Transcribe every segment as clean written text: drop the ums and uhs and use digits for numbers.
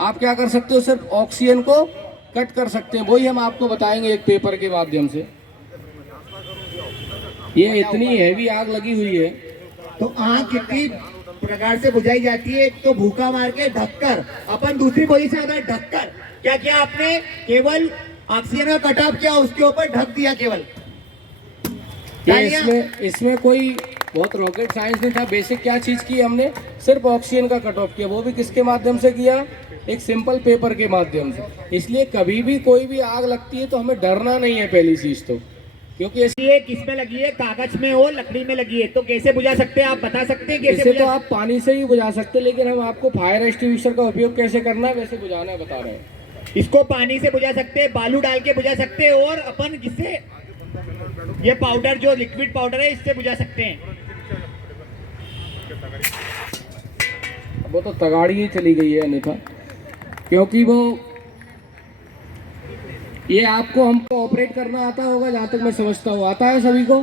आप क्या कर सकते हो, सिर्फ ऑक्सीजन को कट कर सकते हैं। वही हम आपको बताएंगे एक पेपर के माध्यम से। ये इतनी हैवी आग लगी हुई है। तो आग कितनी प्रकार से बुझाई जाती है? एक तो भूखा मार के ढककर, अपन दूसरी पोजीशन आता है ढककर। क्या किया आपने? केवल ऑक्सीजन का कट ऑफ किया, उसके ऊपर ढक दिया केवल। इसमें कोई बहुत रॉकेट साइंस नहीं था। बेसिक क्या चीज की हमने, सिर्फ ऑक्सीजन का कट ऑफ किया। वो भी किसके माध्यम से किया? एक सिंपल पेपर के माध्यम से। इसलिए कभी भी कोई भी आग लगती है तो हमें डरना नहीं है पहली चीज तो, क्योंकि ये किस में लगी है? कागज में और लकड़ी में लगी है। तो कैसे बुझा सकते हैं आप? बता सकते हैं कैसे? तो आप पानी से ही बुझा सकते हैं, लेकिन हम आपको फायर एक्सटिंग्विशर का उपयोग कैसे करना है वैसे बुझाना बता रहे हैं। इसको पानी से बुझा सकते हैं, बालू डाल के बुझा सकते हैं, और अपन किससे? ये पाउडर, जो लिक्विड पाउडर है, इससे बुझा सकते हैं। वो तो तगाड़ी ही चली गई है अन्यथा, क्योंकि वो ये आपको हमको ऑपरेट करना आता होगा, जहाँ तक मैं समझता हूँ आता है सभी को।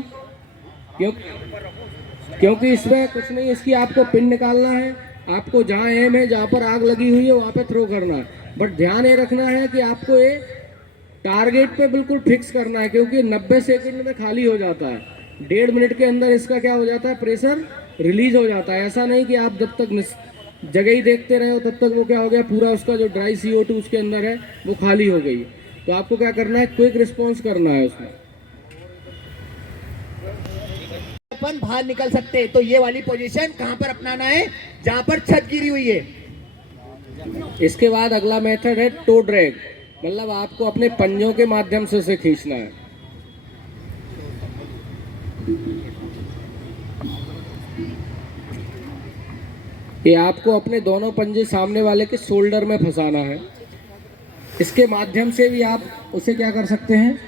क्योंकि इसमें कुछ नहीं, इसकी आपको पिन निकालना है। आपको जहाँ एम है, जहाँ पर आग लगी हुई है वहाँ पे थ्रो करना है। बट ध्यान ये रखना है कि आपको ये टारगेट पे बिल्कुल फिक्स करना है, क्योंकि 90 सेकंड में खाली हो जाता है। 1.5 मिनट के अंदर इसका क्या हो जाता है, प्रेशर रिलीज हो जाता है। ऐसा नहीं कि आप जब तक जगह ही देखते रहे हो तब तक वो क्या हो गया, पूरा उसका जो ड्राई CO2 उसके अंदर है वो खाली हो गई। तो आपको क्या करना है, क्विक रिस्पॉन्स करना है उसमें। अपन बाहर निकल सकते हैं। तो ये वाली पोजीशन कहाँ पर अपनाना है? जहाँ पर छत गिरी हुई है। इसके बाद अगला मेथड है टो ड्रैग, मतलब आपको अपने पंजों के माध्यम से उसे खींचना है। ये आपको अपने दोनों पंजे सामने वाले के शोल्डर में फंसाना है। इसके माध्यम से भी आप उसे क्या कर सकते हैं,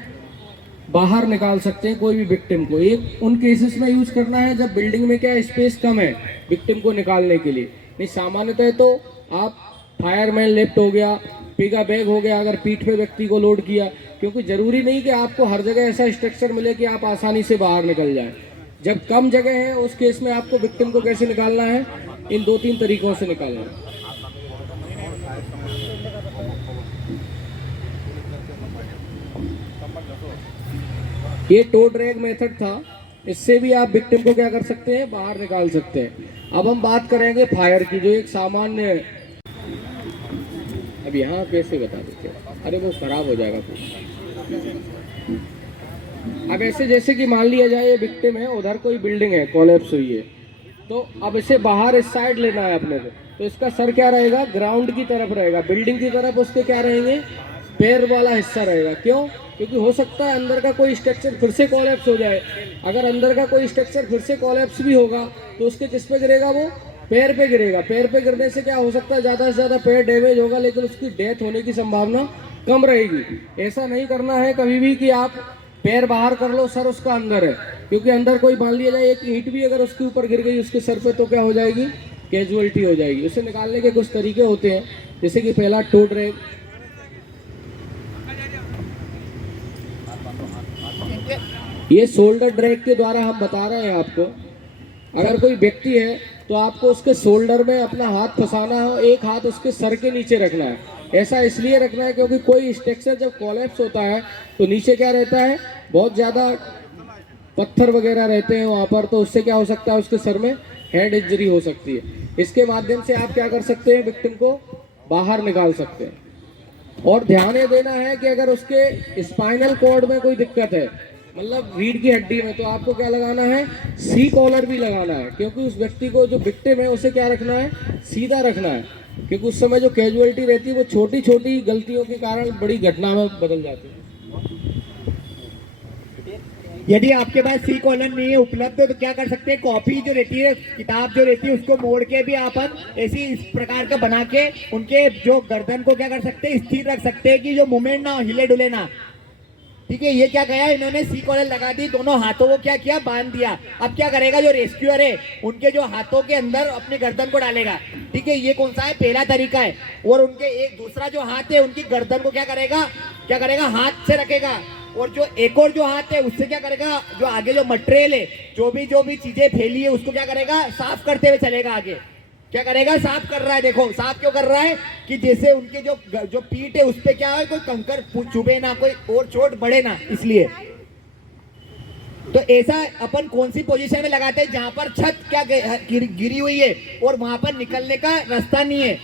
बाहर निकाल सकते हैं कोई भी विक्टिम को। एक उन केसेस में यूज करना है जब बिल्डिंग में क्या स्पेस कम है विक्टिम को निकालने के लिए। नहीं, सामान्यतः तो आप फायरमैन लिफ्ट हो गया, पिगा बैग हो गया, अगर पीठ पे व्यक्ति को लोड किया, क्योंकि जरूरी नहीं कि आपको हर जगह ऐसा स्ट्रक्चर मिले कि आप आसानी से बाहर निकल जाए। जब कम जगह है उस केस में आपको विक्टिम को कैसे निकालना है, इन 2-3 तरीकों से निकालना है। ये टो ड्रैग मेथड था, इससे भी आप विक्टिम को क्या कर सकते हैं, बाहर निकाल सकते हैं। अब हम बात करेंगे फायर की, जो एक सामान्य, अब यहाँ कैसे बता देते हैं, अरे वो खराब हो जाएगा फिर। अब ऐसे जैसे कि मान लिया जाए ये विक्टिम है, उधर कोई बिल्डिंग है कोलैप्स हुई है, तो अब इसे बाहर इस साइड लेना है अपने को। तो इसका सर क्या रहेगा, ग्राउंड की तरफ रहेगा, बिल्डिंग की तरफ उसके क्या रहेंगे, पैर वाला हिस्सा रहेगा। क्यों? क्योंकि हो सकता है अंदर का कोई स्ट्रक्चर फिर से कोलैप्स हो जाए। अगर अंदर का कोई स्ट्रक्चर फिर से कोलैप्स भी होगा तो उसके किस पे गिरेगा, वो पैर पे गिरेगा। पैर पे गिरने से क्या हो सकता है, ज़्यादा से ज़्यादा पैर डैमेज होगा, लेकिन उसकी डेथ होने की संभावना कम रहेगी। ऐसा नहीं करना है कभी भी कि आप पैर बाहर कर लो, सर उसका अंदर है, क्योंकि अंदर कोई मान लिया जाए एक ईंट भी अगर उसके ऊपर गिर गई उसके सर पे, तो क्या हो जाएगी, कैजुअलिटी हो जाएगी। उसे निकालने के कुछ तरीके होते हैं, जैसे कि पहला टो ड्रैग। ये शोल्डर ड्रैग के द्वारा हम बता रहे हैं आपको। अगर कोई व्यक्ति है तो आपको उसके शोल्डर में अपना हाथ फंसाना है, एक हाथ उसके सर के नीचे रखना है। ऐसा इसलिए रखना है क्योंकि कोई स्ट्रक्चर जब कोलैप्स होता है तो नीचे क्या रहता है, बहुत ज़्यादा पत्थर वगैरह रहते हैं वहाँ पर, तो उससे क्या हो सकता है, उसके सर में हेड इंजरी हो सकती है। इसके माध्यम से आप क्या कर सकते हैं, विक्टिम को बाहर निकाल सकते हैं। और ध्यान ये देना है कि अगर उसके स्पाइनल कॉर्ड में कोई दिक्कत है, मतलब रीढ़ की हड्डी में, तो आपको क्या लगाना है, सी कॉलर भी लगाना है, क्योंकि उस व्यक्ति को जो विक्टिम है उसे क्या रखना है, सीधा रखना है, क्योंकि उस समय जो कैजुअलिटी रहती है वो छोटी छोटी गलतियों के कारण बड़ी घटना में बदल जाती है। यदि आपके पास सी कॉलर नहीं है उपलब्ध तो क्या कर सकते हैं, कॉपी जो रहती है, किताब जो रहती है, उसको मोड़ के भी अपन ऐसी इस प्रकार का बना के उनके जो गर्दन को क्या कर सकते हैं, स्थिर रख सकते हैं कि जो मूवमेंट ना हिले डुले ना। ठीक है, ये क्या गया, इन्होंने सी कॉलर लगा दी, दोनों हाथों को क्या किया, बांध दिया। अब क्या करेगा, जो रेस्क्यूअर है उनके जो हाथों के अंदर अपनी गर्दन को डालेगा। ठीक है, ये कौन सा है, पहला तरीका है। और उनके एक दूसरा जो हाथ है उनकी गर्दन को क्या करेगा, हाथ से रखेगा। और जो एक और जो हाथ है उससे क्या करेगा, जो आगे जो मटेरियल है, जो भी चीजें फैली है उसको क्या करेगा, साफ करते हुए चलेगा आगे। क्या करेगा, साफ कर रहा है। देखो साफ क्यों कर रहा है कि जैसे उनके जो पीठ है उस पे क्या है, कोई कंकर चुभे ना, कोई और चोट बढ़े ना, इसलिए। तो ऐसा अपन कौन सी पोजीशन में लगाते हैं जहां पर छत क्या गिरी हुई है और वहां पर निकलने का रास्ता नहीं है।